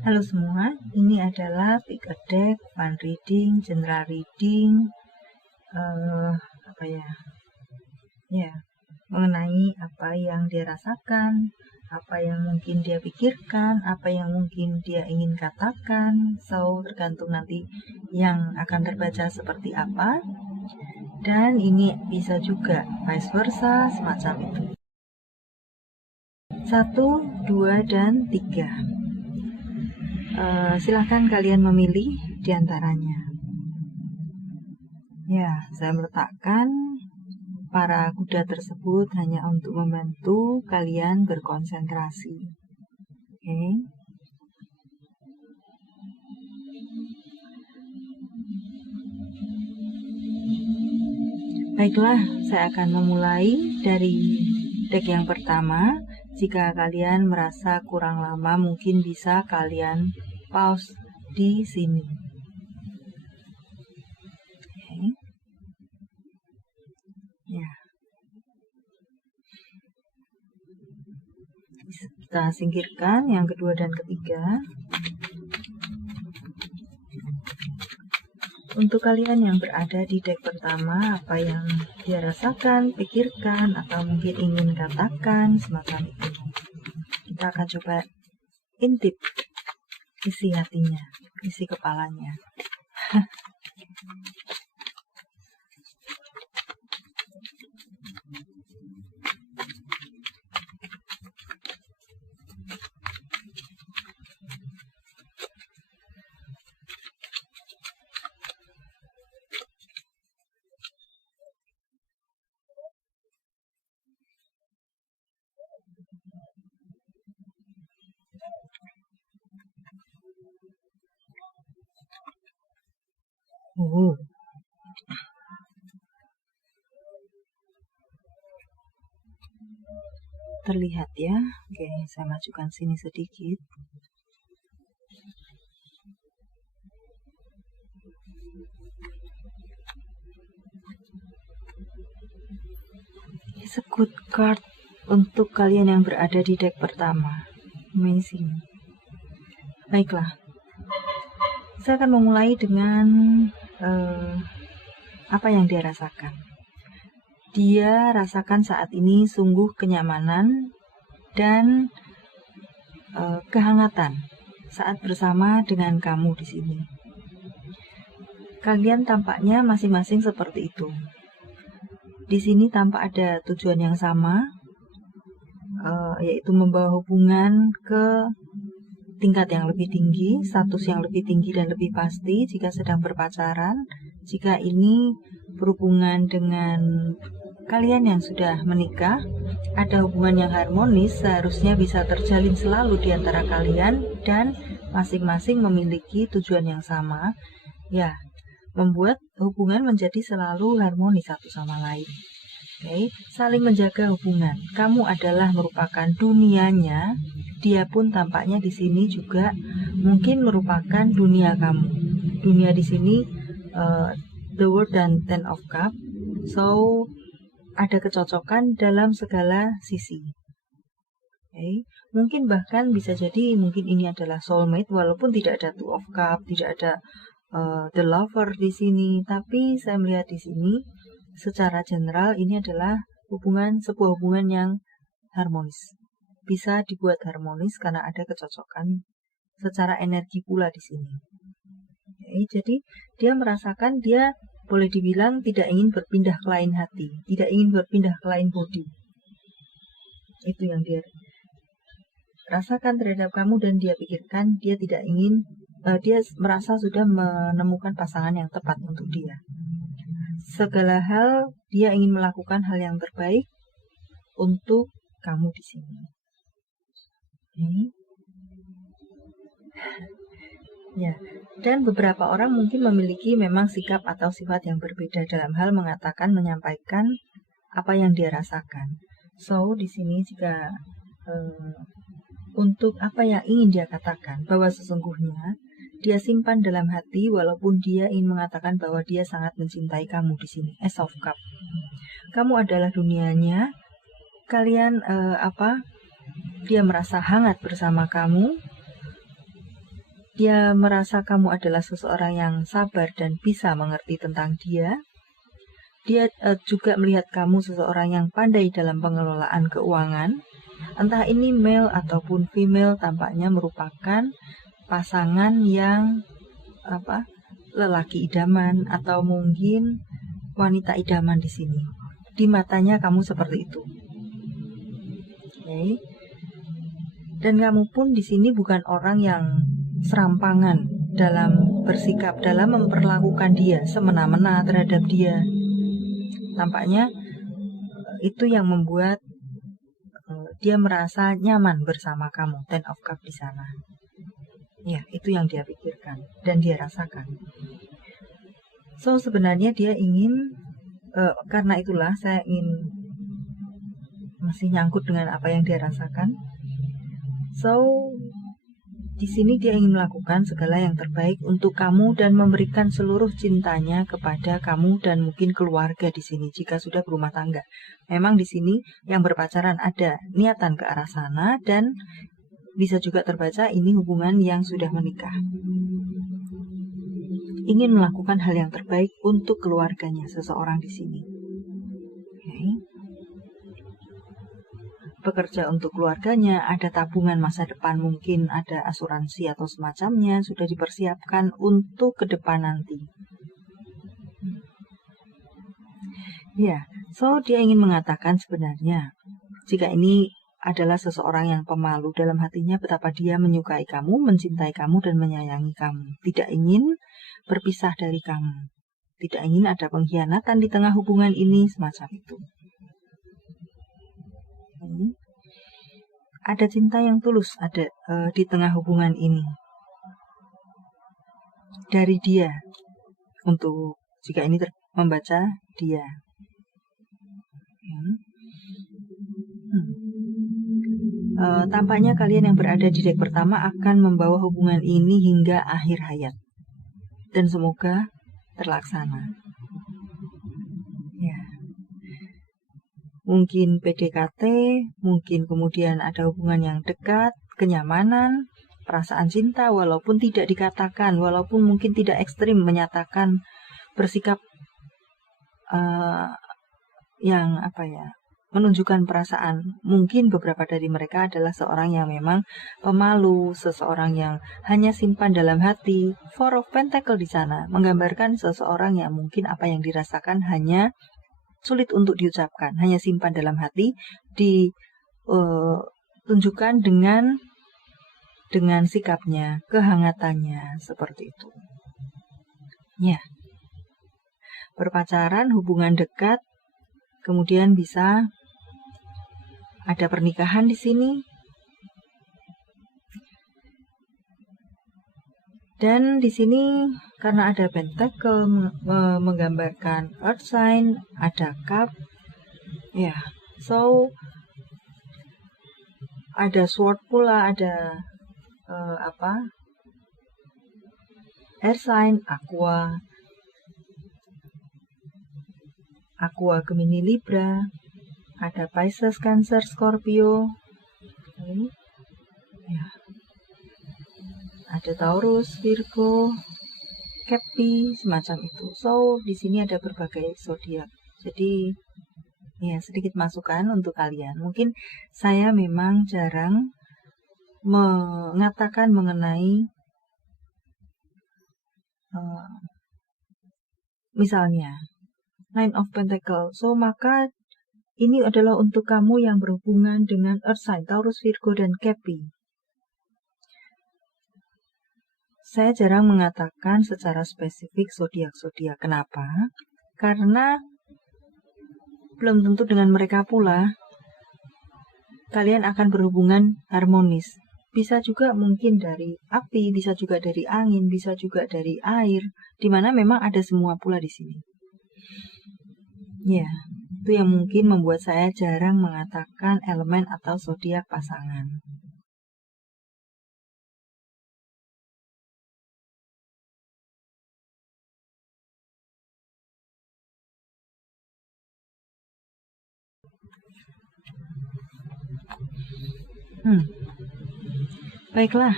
Halo semua, ini adalah pick a deck, fun reading, general reading, mengenai apa yang dia rasakan, apa yang mungkin dia pikirkan, apa yang mungkin dia ingin katakan. So, tergantung nanti yang akan terbaca seperti apa. Dan ini bisa juga vice versa, semacam itu. 1, 2, dan 3. Silahkan kalian memilih di antaranya. Ya, saya meletakkan para kuda tersebut hanya untuk membantu kalian berkonsentrasi. Oke. Baiklah, saya akan memulai dari deck yang pertama. Jika kalian merasa kurang lama, mungkin bisa kalian pause di sini. Oke. Ya. Kita singkirkan yang kedua dan ketiga. Untuk kalian yang berada di deck pertama, apa yang dia rasakan, pikirkan, atau mungkin ingin katakan, semacam itu. Kita akan coba intip isi hatinya, isi kepalanya. Terlihat ya. Oke, saya majukan sini sedikit. It's a good card untuk kalian yang berada di deck pertama. Amazing. Baiklah, saya akan memulai dengan apa yang dia rasakan. Dia rasakan saat ini sungguh kenyamanan dan kehangatan saat bersama dengan kamu di sini. Kalian tampaknya masing-masing seperti itu. Di sini tampak ada tujuan yang sama, yaitu membawa hubungan ke tingkat yang lebih tinggi, status yang lebih tinggi dan lebih pasti jika sedang berpacaran. Jika ini berhubungan dengan kalian yang sudah menikah, ada hubungan yang harmonis, seharusnya bisa terjalin selalu di antara kalian dan masing-masing memiliki tujuan yang sama, ya, membuat hubungan menjadi selalu harmonis satu sama lain. Oke, saling menjaga hubungan. Kamu adalah merupakan dunianya, dia pun tampaknya di sini juga mungkin merupakan dunia kamu. Dunia di sini the World dan Ten of Cup. So ada kecocokan dalam segala sisi. Okay. Mungkin bahkan bisa jadi mungkin ini adalah soulmate, walaupun tidak ada Two of Cup, tidak ada the lover di sini, tapi saya melihat di sini secara general ini adalah sebuah hubungan yang harmonis. Bisa dibuat harmonis karena ada kecocokan secara energi pula di sini. Okay. Jadi dia merasakan, dia boleh dibilang tidak ingin berpindah ke lain hati, tidak ingin berpindah ke lain body. Itu yang dia rasakan terhadap kamu dan dia pikirkan, dia tidak ingin, dia merasa sudah menemukan pasangan yang tepat untuk dia. Segala hal dia ingin melakukan hal yang terbaik untuk kamu di sini. Okay. Ya, dan beberapa orang mungkin memiliki memang sikap atau sifat yang berbeda dalam hal mengatakan, menyampaikan apa yang dia rasakan. So, di sini juga untuk apa yang ingin dia katakan, bahwa sesungguhnya dia simpan dalam hati, walaupun dia ingin mengatakan bahwa dia sangat mencintai kamu di sini. Ace of Cup. Kamu adalah dunianya. Kalian dia merasa hangat bersama kamu. dia merasa kamu adalah seseorang yang sabar dan bisa mengerti tentang dia. Dia juga melihat kamu seseorang yang pandai dalam pengelolaan keuangan. Entah ini male ataupun female, tampaknya merupakan pasangan yang lelaki idaman atau mungkin wanita idaman di sini. Di matanya kamu seperti itu. Okay. Dan kamu pun di sini bukan orang yang serampangan dalam bersikap, dalam memperlakukan dia semena-mena terhadap dia. Tampaknya itu yang membuat dia merasa nyaman bersama kamu. Ten of Cups di sana. Ya, itu yang dia pikirkan dan dia rasakan. So, sebenarnya dia ingin, karena itulah saya ingin masih nyangkut dengan apa yang dia rasakan. So, di sini dia ingin melakukan segala yang terbaik untuk kamu dan memberikan seluruh cintanya kepada kamu dan mungkin keluarga di sini jika sudah berumah tangga. Memang di sini yang berpacaran ada niatan ke arah sana dan bisa juga terbaca ini hubungan yang sudah menikah. Ingin melakukan hal yang terbaik untuk keluarganya seseorang di sini. Okay. Bekerja untuk keluarganya, ada tabungan masa depan, mungkin ada asuransi atau semacamnya, sudah dipersiapkan untuk ke depan nanti. Ya, so dia ingin mengatakan sebenarnya, jika ini adalah seseorang yang pemalu dalam hatinya, betapa dia menyukai kamu, mencintai kamu, dan menyayangi kamu. Tidak ingin berpisah dari kamu. Tidak ingin ada pengkhianatan di tengah hubungan ini, semacam itu. Ada cinta yang tulus ada di tengah hubungan ini dari dia untuk jika ini membaca dia. Tampaknya kalian yang berada di dek pertama akan membawa hubungan ini hingga akhir hayat dan semoga terlaksana. Ya. Mungkin PDKT, mungkin kemudian ada hubungan yang dekat, kenyamanan, perasaan cinta walaupun tidak dikatakan, walaupun mungkin tidak ekstrim menyatakan bersikap yang menunjukkan perasaan. Mungkin beberapa dari mereka adalah seorang yang memang pemalu, seseorang yang hanya simpan dalam hati. Four of Pentacle di sana menggambarkan seseorang yang mungkin apa yang dirasakan hanya sulit untuk diucapkan, hanya simpan dalam hati, ditunjukkan dengan sikapnya, kehangatannya, seperti itu. Ya, berpacaran, hubungan dekat, kemudian bisa ada pernikahan di sini. Dan di sini karena ada pentacle menggambarkan earth sign, ada cup. Ya, so ada sword pula, ada air sign, aqua Gemini Libra, ada Pisces, Cancer, Scorpio. Okay. Ya. Ada Taurus, Virgo, Capi, semacam itu. So, di sini ada berbagai zodiak. Jadi, ya sedikit masukan untuk kalian. Mungkin saya memang jarang mengatakan mengenai misalnya Nine of Pentacle. So, maka ini adalah untuk kamu yang berhubungan dengan Earth sign, Taurus, Virgo, dan Capi. Saya jarang mengatakan secara spesifik zodiak-zodiak. Kenapa? Karena belum tentu dengan mereka pula kalian akan berhubungan harmonis. Bisa juga mungkin dari api, bisa juga dari angin, bisa juga dari air, di mana memang ada semua pula di sini. Ya, itu yang mungkin membuat saya jarang mengatakan elemen atau zodiak pasangan. Baiklah.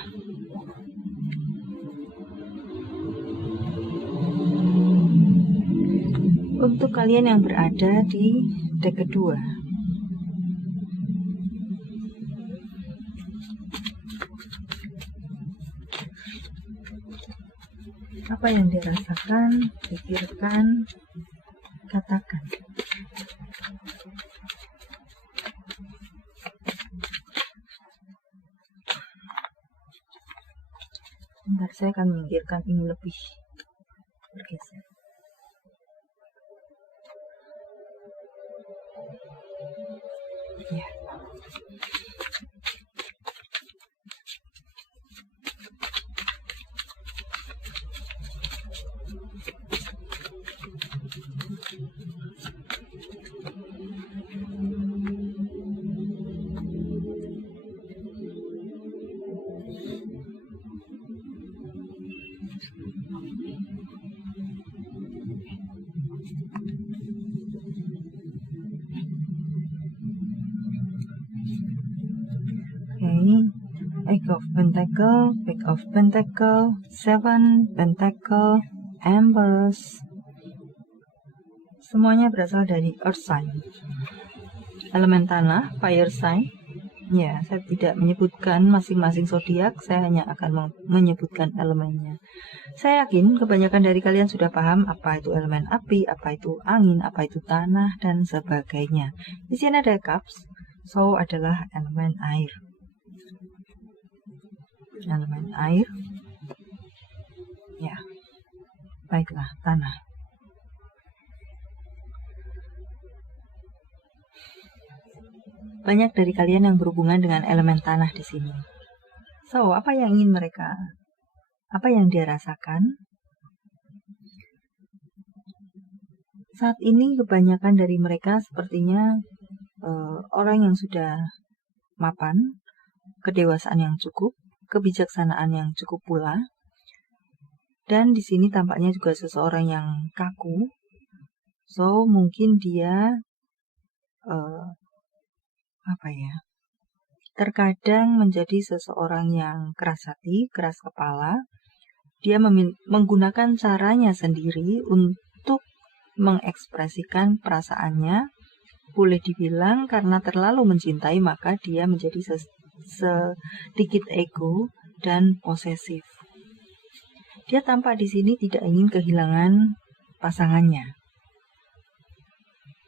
Untuk kalian yang berada di deck kedua, apa yang dirasakan, pikirkan, katakan. Bentar, saya akan menyingkirkan ini lebih bergeser. Ya. Eight of Pentacle, Page of Pentacle, Seven Pentacle, Empress. Semuanya berasal dari Earth Sign. Elemen tanah, Fire Sign. Ya, saya tidak menyebutkan masing-masing zodiak, saya hanya akan menyebutkan elemennya. Saya yakin kebanyakan dari kalian sudah paham apa itu elemen api, apa itu angin, apa itu tanah, dan sebagainya. Di sini ada Cups, so adalah elemen air. Elemen air, ya, baiklah, tanah. Banyak dari kalian yang berhubungan dengan elemen tanah di sini. So, apa yang ingin mereka? Apa yang dia rasakan? Saat ini kebanyakan dari mereka sepertinya orang yang sudah mapan, kedewasaan yang cukup, kebijaksanaan yang cukup pula. Dan di sini tampaknya juga seseorang yang kaku. So, mungkin dia terkadang menjadi seseorang yang keras hati, keras kepala. Dia menggunakan caranya sendiri untuk mengekspresikan perasaannya. Boleh dibilang karena terlalu mencintai maka dia menjadi sedikit ego dan posesif. Dia tampak di sini tidak ingin kehilangan pasangannya.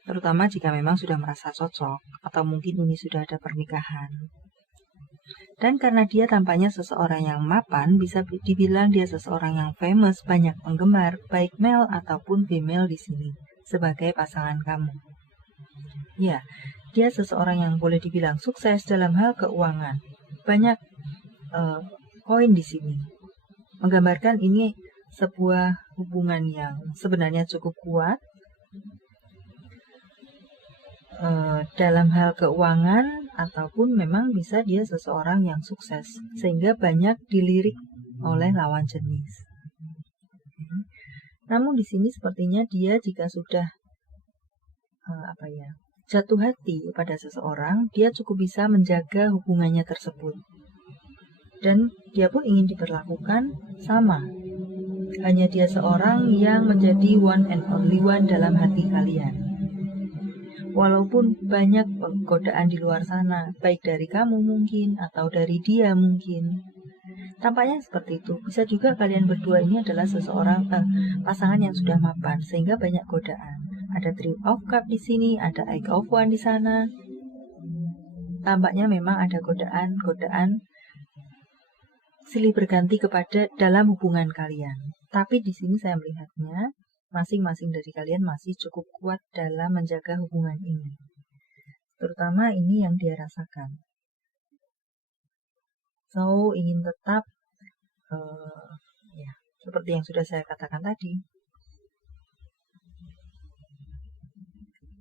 Terutama jika memang sudah merasa cocok atau mungkin ini sudah ada pernikahan. Dan karena dia tampaknya seseorang yang mapan, bisa dibilang dia seseorang yang famous, banyak penggemar, baik male ataupun female di sini sebagai pasangan kamu. Ya, dia seseorang yang boleh dibilang sukses dalam hal keuangan. Banyak koin di sini. Menggambarkan ini sebuah hubungan yang sebenarnya cukup kuat. Dalam hal keuangan ataupun memang bisa dia seseorang yang sukses sehingga banyak dilirik oleh lawan jenis. Namun di sini sepertinya dia jika sudah jatuh hati pada seseorang, dia cukup bisa menjaga hubungannya tersebut dan dia pun ingin diperlakukan sama. Hanya dia seorang yang menjadi one and only one dalam hati kalian. Walaupun banyak godaan di luar sana, baik dari kamu mungkin, atau dari dia mungkin. Tampaknya seperti itu. Bisa juga kalian berdua ini adalah seseorang pasangan yang sudah mapan, sehingga banyak godaan. Ada Three of Cups di sini, ada Eight of Wands di sana. Tampaknya memang ada godaan silih berganti kepada dalam hubungan kalian. Tapi di sini saya melihatnya, masing-masing dari kalian masih cukup kuat dalam menjaga hubungan ini. Terutama ini yang dia rasakan. So, ingin tetap, seperti yang sudah saya katakan tadi.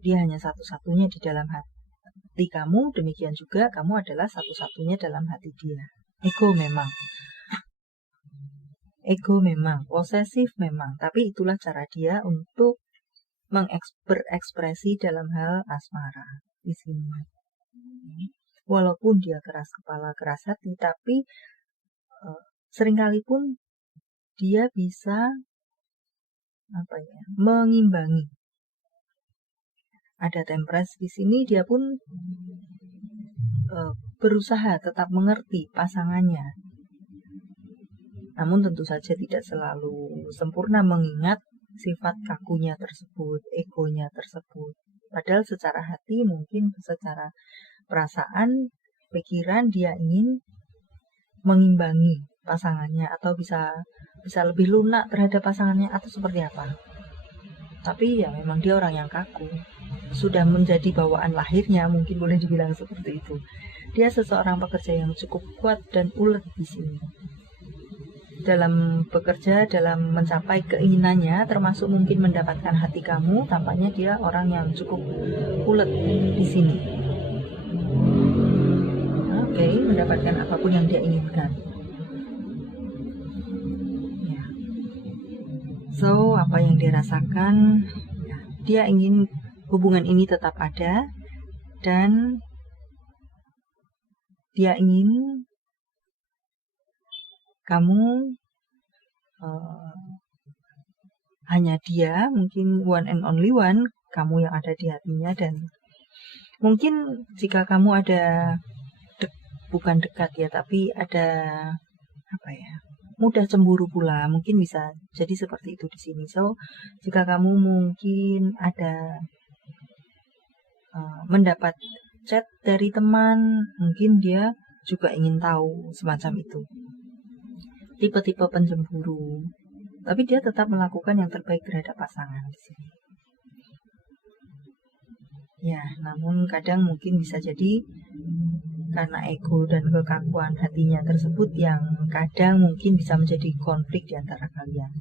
Dia hanya satu-satunya di dalam hati kamu, demikian juga kamu adalah satu-satunya dalam hati dia. Ego memang, posesif memang, tapi itulah cara dia untuk berekspresi dalam hal asmara di sini. Walaupun dia keras kepala, keras hati, tapi seringkali pun dia bisa mengimbangi ada Temperance di sini, dia pun berusaha tetap mengerti pasangannya. Namun tentu saja tidak selalu sempurna mengingat sifat kakunya tersebut, egonya tersebut. Padahal secara hati mungkin secara perasaan, pikiran dia ingin mengimbangi pasangannya atau bisa lebih lunak terhadap pasangannya atau seperti apa. Tapi ya memang dia orang yang kaku. Sudah menjadi bawaan lahirnya, mungkin boleh dibilang seperti itu. Dia seseorang pekerja yang cukup kuat dan ulet di sini. Dalam bekerja, dalam mencapai keinginannya, termasuk mungkin mendapatkan hati kamu, tampaknya dia orang yang cukup ulet di sini. Oke, mendapatkan apapun yang dia inginkan. Ya. So, apa yang dia rasakan? Ya, dia ingin hubungan ini tetap ada dan dia ingin kamu hanya dia, mungkin one and only one, kamu yang ada di hatinya. Dan mungkin jika kamu ada bukan dekat ya, tapi ada apa ya, mudah cemburu pula, mungkin bisa jadi seperti itu di sini. So, jika kamu mungkin ada mendapat chat dari teman, mungkin dia juga ingin tahu semacam itu. Tipe-tipe pencemburu, tapi dia tetap melakukan yang terbaik terhadap pasangan di sini. Ya, namun kadang mungkin bisa jadi karena ego dan kekakuan hatinya tersebut yang kadang mungkin bisa menjadi konflik di antara kalian.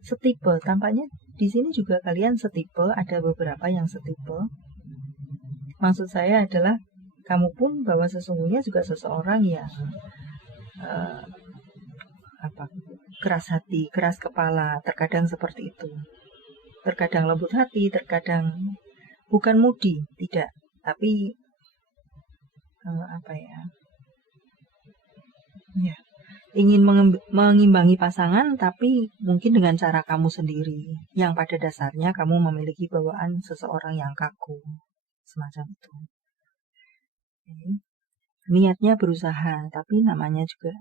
Setipe, tampaknya di sini juga kalian setipe, ada beberapa yang setipe. Maksud saya adalah kamu pun bahwa sesungguhnya juga seseorang yang keras hati, keras kepala, terkadang seperti itu. Terkadang lembut hati, terkadang bukan moody, tidak, tapi ingin mengimbangi pasangan, tapi mungkin dengan cara kamu sendiri, yang pada dasarnya kamu memiliki bawaan seseorang yang kaku, semacam itu. Niatnya berusaha, tapi namanya juga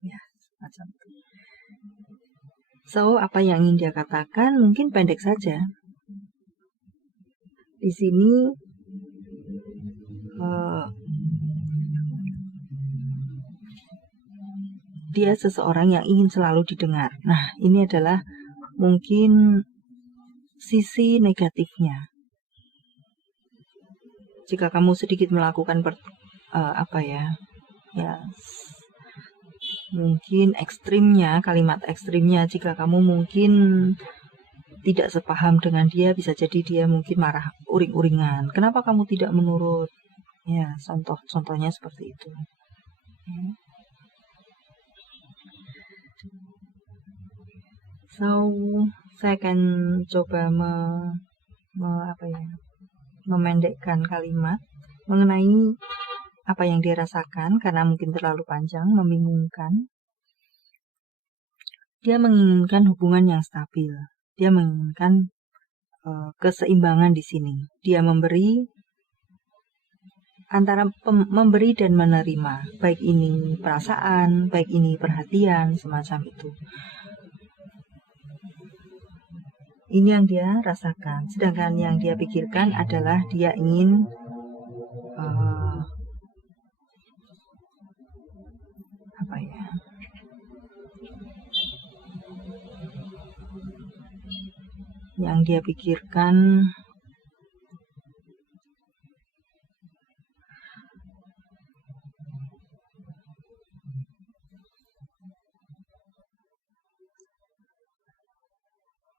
ya, semacam itu. So, apa yang ingin dia katakan mungkin pendek saja. Di sini dia seseorang yang ingin selalu didengar. Nah, ini adalah mungkin sisi negatifnya. Jika kamu sedikit melakukan mungkin ekstrimnya, kalimat ekstrimnya, jika kamu mungkin tidak sepaham dengan dia, bisa jadi dia mungkin marah uring-uringan. Kenapa kamu tidak menurut? Ya, contohnya seperti itu. So, saya akan coba memendekkan kalimat mengenai apa yang dia rasakan, karena mungkin terlalu panjang, membingungkan. Dia menginginkan hubungan yang stabil. Dia menginginkan keseimbangan di sini. Dia memberi antara memberi dan menerima, baik ini perasaan, baik ini perhatian, semacam itu. Ini yang dia rasakan. Sedangkan yang dia pikirkan adalah dia ingin yang dia pikirkan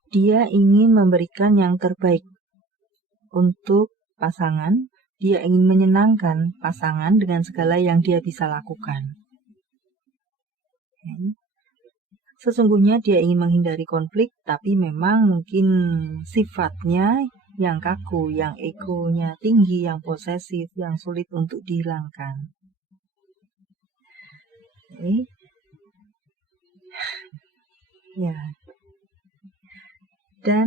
dia ingin memberikan yang terbaik untuk pasangan. Dia ingin menyenangkan pasangan dengan segala yang dia bisa lakukan. Sesungguhnya dia ingin menghindari konflik, tapi memang mungkin sifatnya yang kaku, yang egonya tinggi, yang posesif, yang sulit untuk dihilangkan. Ya. Dan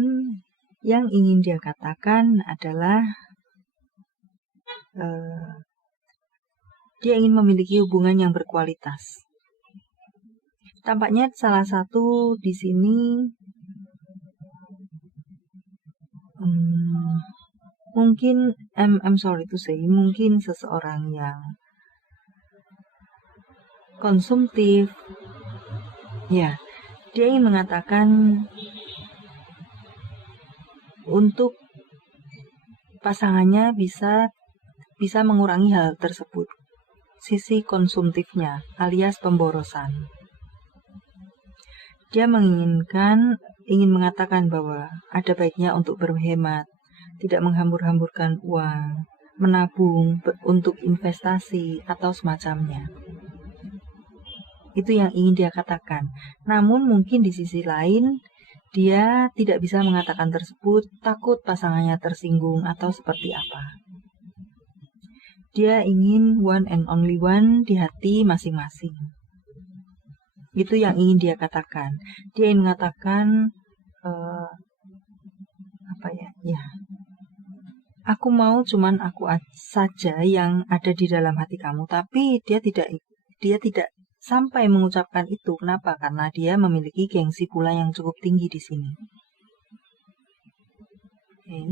Yang ingin dia katakan adalah dia ingin memiliki hubungan yang berkualitas. Tampaknya salah satu di sini mungkin I'm sorry to say, mungkin seseorang yang konsumtif, ya, dia ingin mengatakan untuk pasangannya bisa mengurangi hal tersebut, sisi konsumtifnya alias pemborosan. Dia ingin mengatakan bahwa ada baiknya untuk berhemat, tidak menghambur-hamburkan uang, menabung untuk investasi atau semacamnya. Itu yang ingin dia katakan. Namun mungkin di sisi lain dia tidak bisa mengatakan tersebut, takut pasangannya tersinggung atau seperti apa. Dia ingin one and only one di hati masing-masing. Itu yang ingin dia katakan. Dia ingin mengatakan aku mau cuman aku saja yang ada di dalam hati kamu. Tapi dia tidak sampai mengucapkan itu. Kenapa? Karena dia memiliki gengsi pula yang cukup tinggi di sini. Okay.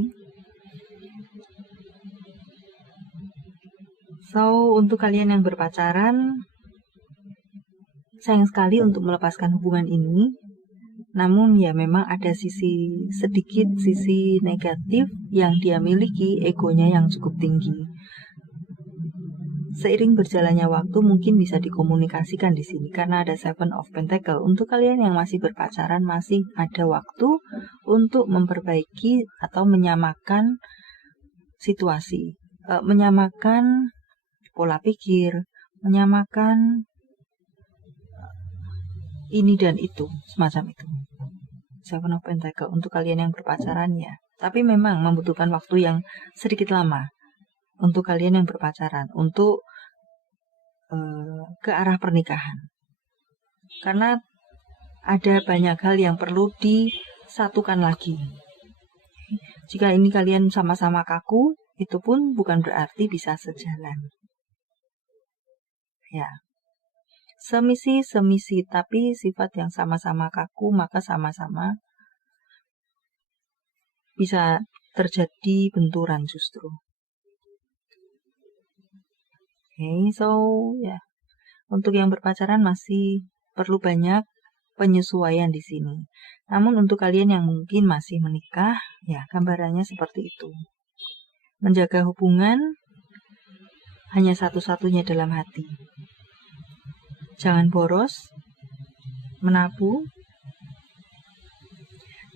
So, untuk kalian yang berpacaran, sayang sekali untuk melepaskan hubungan ini. Namun ya memang ada sisi negatif yang dia miliki, egonya yang cukup tinggi. Seiring berjalannya waktu mungkin bisa dikomunikasikan di sini karena ada Seven of Pentacle. Untuk kalian yang masih berpacaran masih ada waktu untuk memperbaiki atau menyamakan situasi, menyamakan pola pikir, menyamakan ini dan itu, semacam itu. Seven of Pentacle untuk kalian yang berpacaran ya. Tapi memang membutuhkan waktu yang sedikit lama untuk kalian yang berpacaran, untuk ke arah pernikahan. Karena ada banyak hal yang perlu disatukan lagi. Jika ini kalian sama-sama kaku, itu pun bukan berarti bisa sejalan. Ya. Semisi, tapi sifat yang sama-sama kaku, maka sama-sama bisa terjadi benturan justru. Okay, so ya, untuk yang berpacaran masih perlu banyak penyesuaian di sini. Namun untuk kalian yang mungkin masih menikah, ya gambarannya seperti itu. Menjaga hubungan hanya satu-satunya dalam hati. Jangan boros, menabung.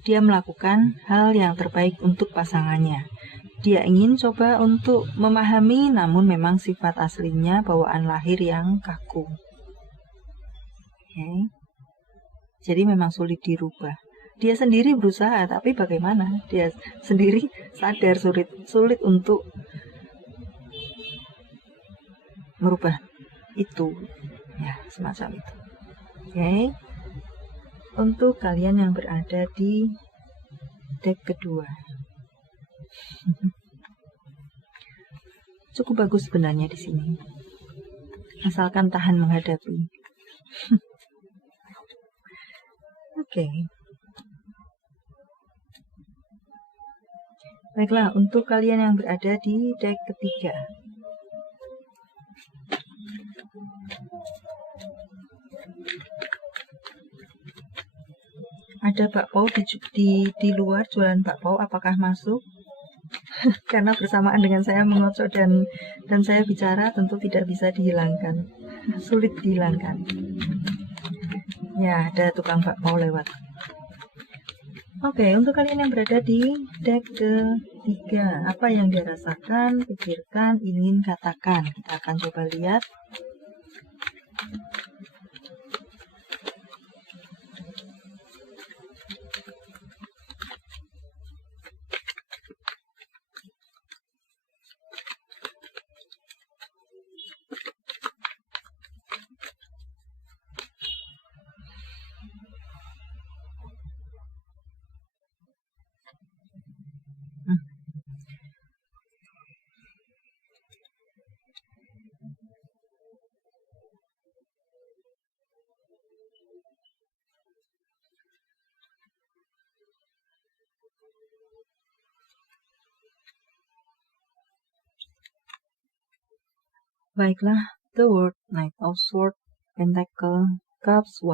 Dia melakukan hal yang terbaik untuk pasangannya. Dia ingin coba untuk memahami, namun memang sifat aslinya bawaan lahir yang kaku. Okay. Jadi memang sulit dirubah. Dia sendiri berusaha, tapi bagaimana? Dia sendiri sadar sulit untuk merubah itu. Ya, semacam itu. Okay. Untuk kalian yang berada di deck kedua. Cukup bagus sebenarnya di sini. Asalkan tahan menghadapi. Oke. Baiklah, untuk kalian yang berada di deck ketiga. Ada bakpao di luar jualan bakpao, apakah masuk? Karena bersamaan dengan saya mengocok dan saya bicara tentu tidak bisa dihilangkan. Sulit dihilangkan. Ya, ada tukang bakpao lewat. Oke, untuk kalian yang berada di deck ketiga, apa yang dirasakan, pikirkan, ingin katakan? Kita akan coba lihat. Baiklah, the word Knight of Swords, Pentacle, Cups 1.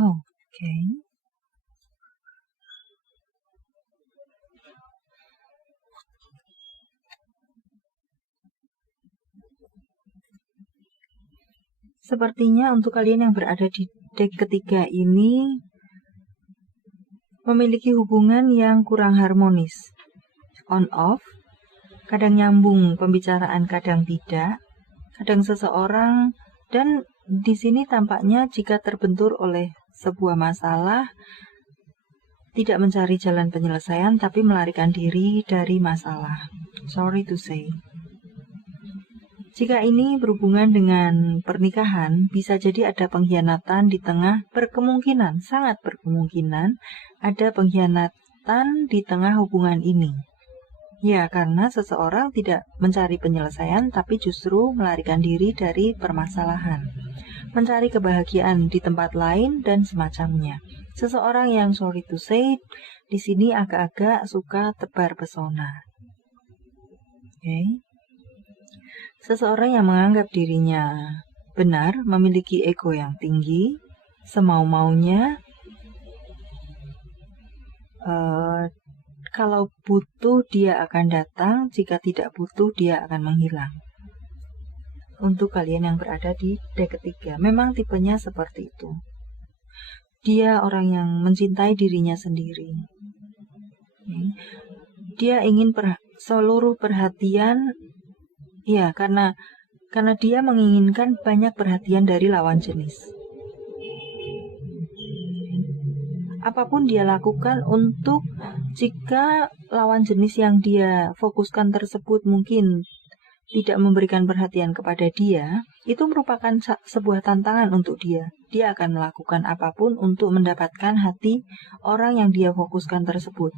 Oke. Sepertinya untuk kalian yang berada di deck ketiga ini memiliki hubungan yang kurang harmonis. On-off, kadang nyambung pembicaraan, kadang tidak. Kadang seseorang, dan di sini tampaknya jika terbentur oleh sebuah masalah, tidak mencari jalan penyelesaian, tapi melarikan diri dari masalah. Sorry to say. Jika ini berhubungan dengan pernikahan, bisa jadi ada pengkhianatan di tengah, berkemungkinan, sangat berkemungkinan, ada pengkhianatan di tengah hubungan ini. Ya, karena seseorang tidak mencari penyelesaian, tapi justru melarikan diri dari permasalahan. Mencari kebahagiaan di tempat lain dan semacamnya. Seseorang yang sorry to say, di sini agak-agak suka tebar pesona. Oke. Seseorang yang menganggap dirinya benar, memiliki ego yang tinggi, semau-maunya, kalau butuh dia akan datang, jika tidak butuh dia akan menghilang. Untuk kalian yang berada di deck ketiga, memang tipenya seperti itu. Dia orang yang mencintai dirinya sendiri. Dia ingin seluruh perhatian, ya, karena dia menginginkan banyak perhatian dari lawan jenis. Apapun dia lakukan untuk, jika lawan jenis yang dia fokuskan tersebut mungkin tidak memberikan perhatian kepada dia, itu merupakan sebuah tantangan untuk dia. Dia akan melakukan apapun untuk mendapatkan hati orang yang dia fokuskan tersebut.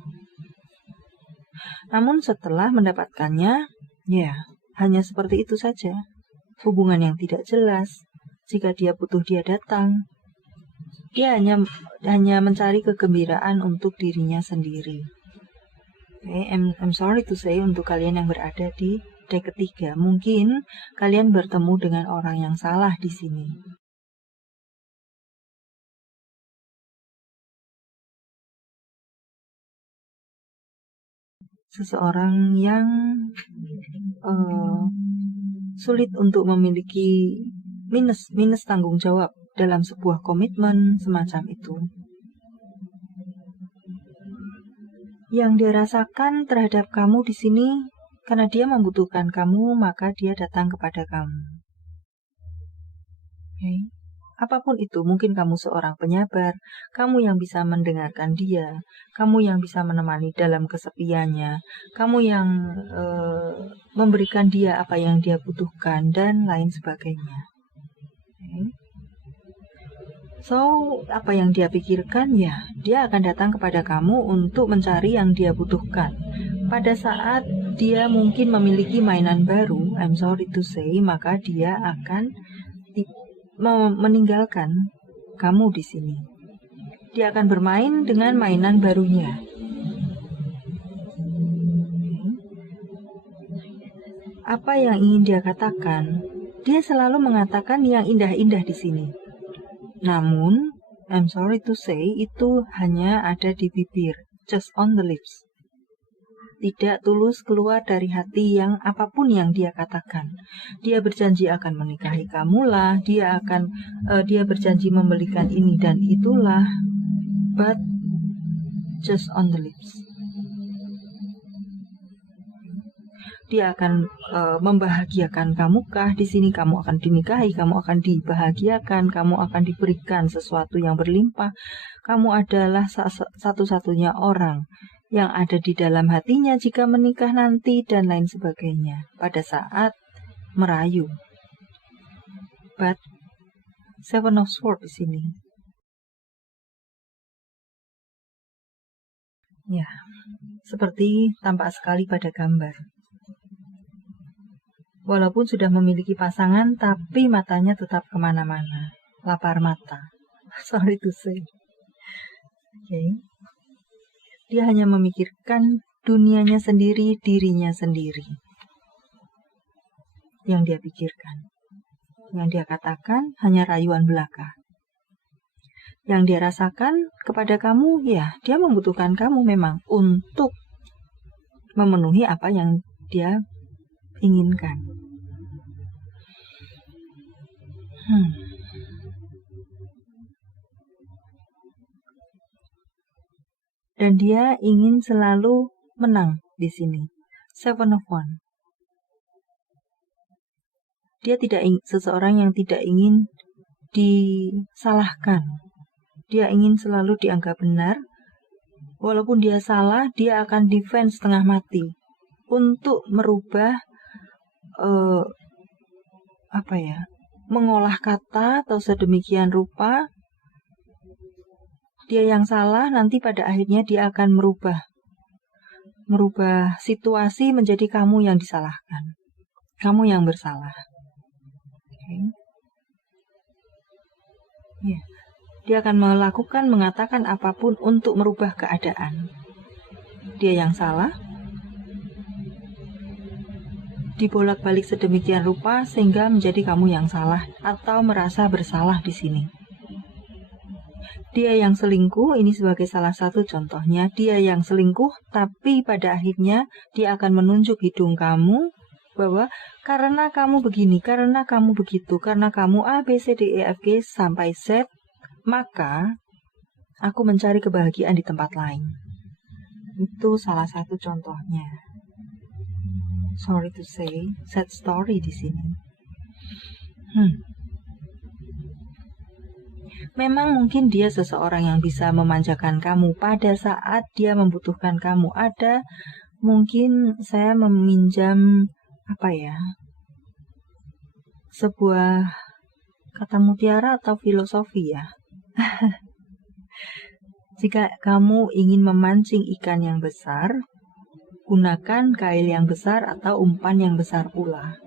Namun setelah mendapatkannya, ya, hanya seperti itu saja. Hubungan yang tidak jelas. Jika dia butuh, dia datang. Dia hanya mencari kegembiraan untuk dirinya sendiri. Okay, I'm sorry to say untuk kalian yang berada di deck ketiga, mungkin kalian bertemu dengan orang yang salah di sini. Seseorang yang sulit untuk memiliki minus tanggung jawab dalam sebuah komitmen semacam itu. Yang dia rasakan terhadap kamu di sini, karena dia membutuhkan kamu, maka dia datang kepada kamu. Okay. Apapun itu, mungkin kamu seorang penyabar, kamu yang bisa mendengarkan dia, kamu yang bisa menemani dalam kesepiannya, kamu yang memberikan dia apa yang dia butuhkan, dan lain sebagainya. Okay. So, apa yang dia pikirkan, ya, dia akan datang kepada kamu untuk mencari yang dia butuhkan. Pada saat dia mungkin memiliki mainan baru, I'm sorry to say, maka dia akan meninggalkan kamu di sini. Dia akan bermain dengan mainan barunya. Apa yang ingin dia katakan? Dia selalu mengatakan yang indah-indah di sini. Namun, I'm sorry to say, itu hanya ada di bibir, just on the lips. Tidak tulus keluar dari hati yang apapun yang dia katakan. Dia berjanji akan menikahi kamulah, dia berjanji membelikan ini dan itulah, but just on the lips. Dia akan membahagiakan kamukah di sini, kamu akan dinikahi, kamu akan dibahagiakan, kamu akan diberikan sesuatu yang berlimpah. Kamu adalah satu-satunya orang yang ada di dalam hatinya jika menikah nanti dan lain sebagainya pada saat merayu. But Seven of Swords di sini. Ya, seperti tampak sekali pada gambar. Walaupun sudah memiliki pasangan, tapi matanya tetap kemana-mana. Lapar mata. Sorry to say. Okay. Dia hanya memikirkan dunianya sendiri, dirinya sendiri. Yang dia pikirkan. Yang dia katakan hanya rayuan belaka. Yang dia rasakan kepada kamu, ya, dia membutuhkan kamu memang untuk memenuhi apa yang dia inginkan. Dan dia ingin selalu menang di sini. 7 of Wands. Dia seseorang yang tidak ingin disalahkan. Dia ingin selalu dianggap benar. Walaupun dia salah, dia akan defense setengah mati untuk merubah mengolah kata atau sedemikian rupa. Dia yang salah, nanti pada akhirnya dia akan merubah situasi menjadi kamu yang disalahkan. Kamu yang bersalah. Okay. Yeah. Dia akan mengatakan apapun untuk merubah keadaan. Dia yang salah. Dibolak-balik sedemikian rupa sehingga menjadi kamu yang salah atau merasa bersalah di sini. Dia yang selingkuh, ini sebagai salah satu contohnya. Dia yang selingkuh, tapi pada akhirnya dia akan menunjuk hidung kamu bahwa karena kamu begini, karena kamu begitu, karena kamu A, B, C, D, E, F, G sampai Z, maka aku mencari kebahagiaan di tempat lain. Itu salah satu contohnya. Sorry to say, sad story di sini. Memang mungkin dia seseorang yang bisa memanjakan kamu pada saat dia membutuhkan kamu. Ada mungkin saya meminjam sebuah kata mutiara atau filosofi ya. Jika kamu ingin memancing ikan yang besar, gunakan kail yang besar atau umpan yang besar pula.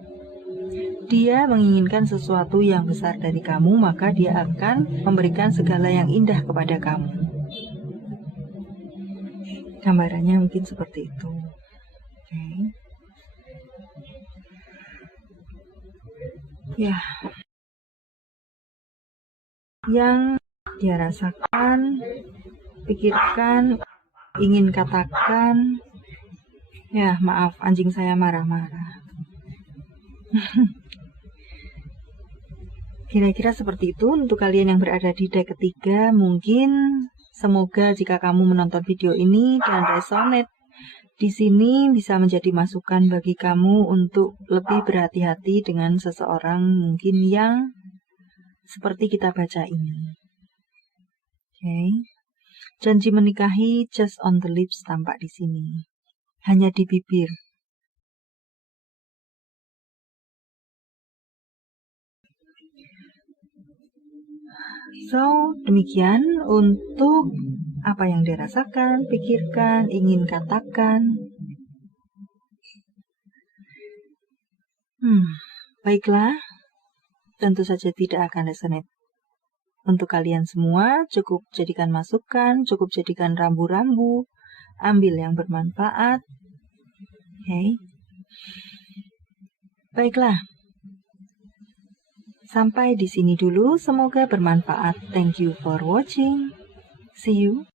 Dia menginginkan sesuatu yang besar dari kamu, maka dia akan memberikan segala yang indah kepada kamu. Gambarannya mungkin seperti itu. Okay. Ya. Yang dia rasakan, pikirkan, ingin katakan. Ya, maaf, anjing saya marah-marah. Kira-kira seperti itu untuk kalian yang berada di deck ketiga. Mungkin semoga jika kamu menonton video ini dan resonate di sini bisa menjadi masukan bagi kamu untuk lebih berhati-hati dengan seseorang mungkin yang seperti kita baca ini. Okay. Janji menikahi just on the lips tampak di sini. Hanya di bibir. So, demikian untuk apa yang dirasakan, pikirkan, ingin katakan. Baiklah, tentu saja tidak akan resonate. Untuk kalian semua, cukup jadikan masukan, cukup jadikan rambu-rambu, ambil yang bermanfaat. Okay. Baiklah. Sampai di sini dulu, semoga bermanfaat. Thank you for watching. See you.